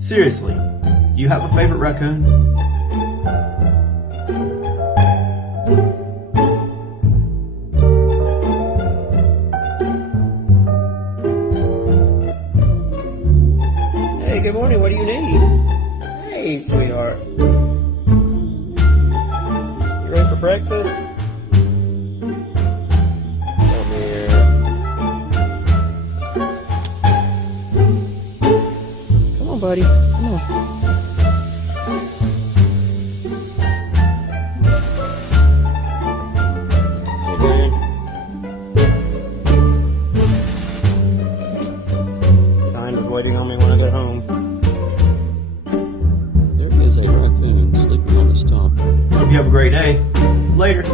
Seriously, do you have a favorite raccoon? Hey, good morning. What do you need? Hey, sweetheart. You ready for breakfast? Come here. Come on, buddy. Come on. Hey, Diane. Diane was waiting on me when I got home. There is a raccoon sleeping on the stump. Hope you have a great day. Later.